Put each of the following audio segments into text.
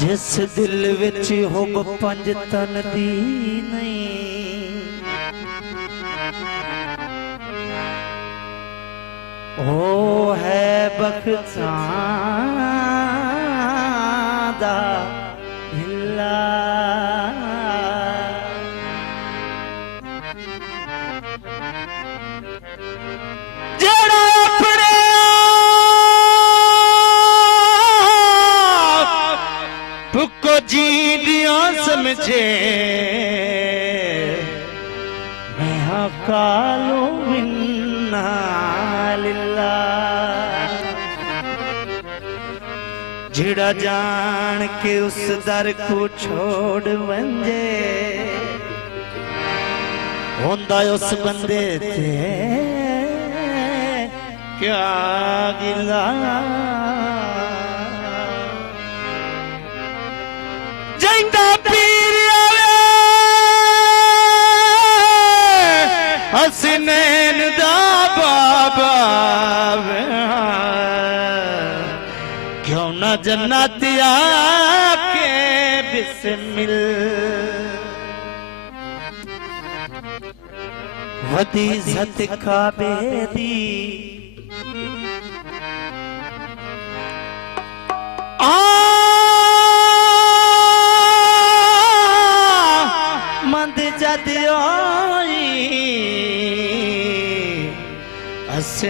जिस दिल विच हुब पंज तन दी नहीं ओ है बख्तां दा हिला जेड़ा अपने तुको जी दिया समझे मैं कालो मिन्ना लिल्ला जिड़ा जान के उस दर को छोड़ वंजे होंदा उस बंदे ते क्या गिला जिंदा पीर आवे हसनैन दा बाबा क्यों ना जन्नत आके बिस्मिल वदी इज्जत काबे दी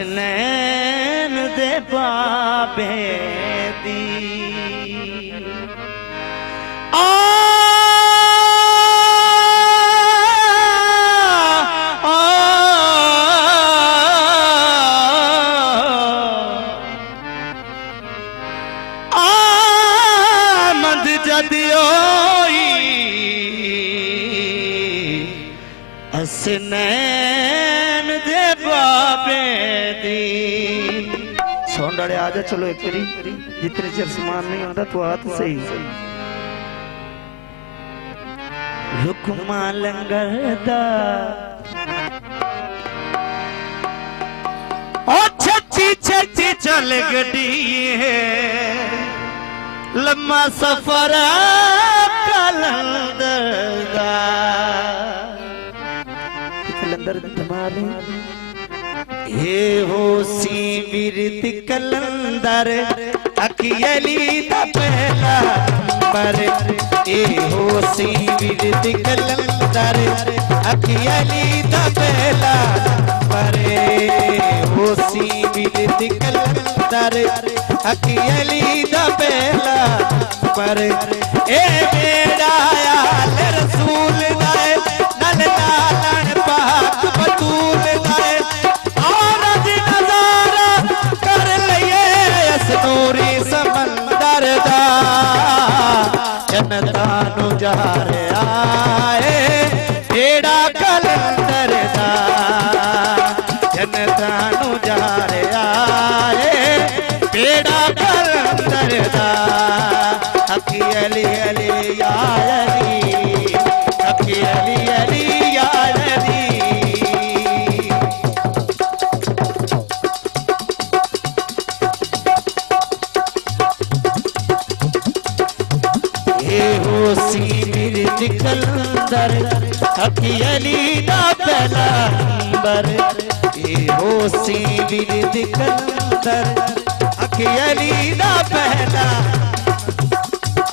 हसनैन दे बाबे दी मद जदियोई हसनैन दे बाबे दी सोंडड़े आजा चलो एक करी जितने चर समान नहीं होता तो हाथ सही हुक्मा लंगर दा ओ छची छची चल गडी है लम्मा सफर कलंदर दा कलंदर धमाले हे हो सी विरत कलंदर अकियली दा पहला नंबर ए हो सी विरत कलंदर अकियली दा पहला नंबर हो सी विरत कलंदर अकियली दा पहला नंबर ए मेरा यार रसूल दाए नल नालन पाक बतूल दाए समंदर दा जनतानु जार आए एड़ा कलंदर दा जनतानु जार आए एड़ा कलंदर दा हकी अली अली या अली हकी अली अली या अली कलंदर हकी अली दा पहला नंबर ए हो सी विरद कलंदर हकी अली दा पहला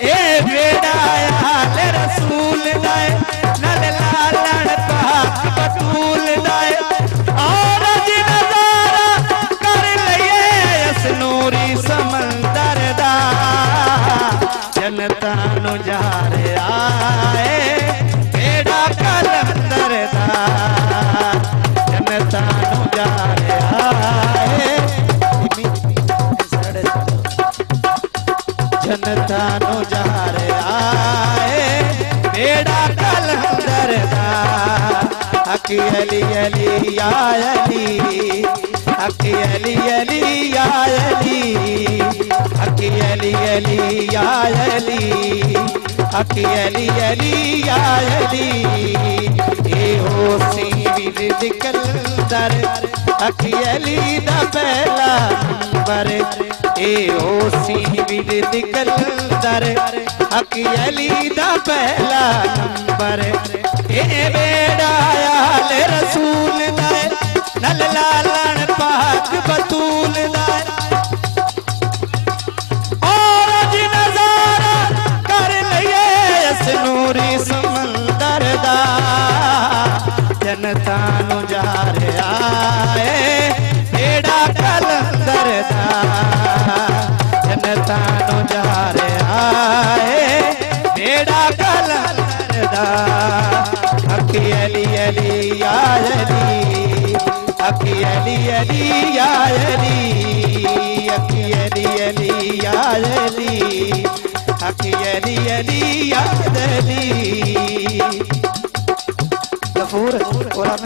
ए बेड़ा हाल रसूल दाए नल लालन पाक बतूल दाए और नजारा कर लिए इस नूरी समंदर दा जनता नु जार आए बेड़ा कलंदर दा हक अली अली या अली हक अली अली या अली हक अली अली या अली हक अली अली या अली ए हो सी विरद कलंदर हक अली दा पहला नंबर ए हो सी विरद कलंदर हक अली दा पहला नंबर ए बेड़ा आल रसूल दा नल लालन पाक बतूल दा और अज नजारा कर लइए इस नूरी समंदर दा जनता नु जा रहा है बेड़ा कलंदर दा जनता नु जा रहा है बेड़ा कलंदर दा हक अली अली या अली हक अली अली या अली हक अली अली या अली हक अली अली या अली गफूर और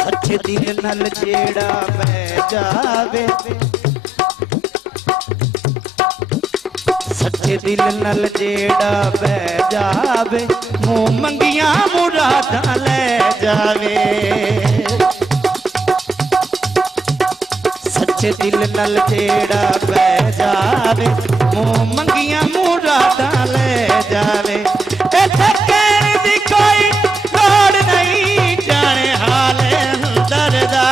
सच्चे दिल नल जेड़ा बह जावे सच्चे दिल नल जेड़ा बह जावे मुंह मंगिया मुरादां ले जावे सच्चे दिल नल जेड़ा बह जावे मुंह मंगिया मुरादां ले जावे इत्थे कहण दी कोई लोड़ नहीं जाने हाल अंदर दा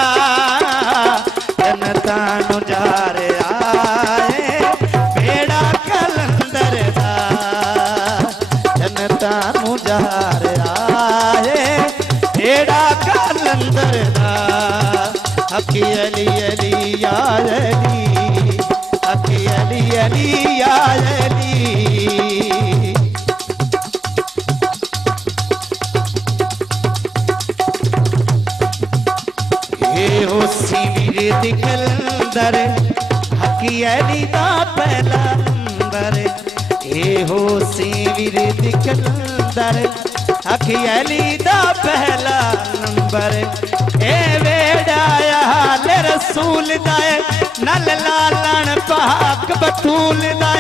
जनता नु जा रहा है बेड़ा कलंदर दा जनता नु जा रहा है बेड़ा कलंदर दा हक अली अली या अली हक अली अली या अली ये हो सी विरद कलंदर हक अली दा पहला नंबर ये हो सी विरद कलंदर हक अली दा पहला नंबर ए बेड़ा आल रसूल दा नल लालन पाक बतूल दा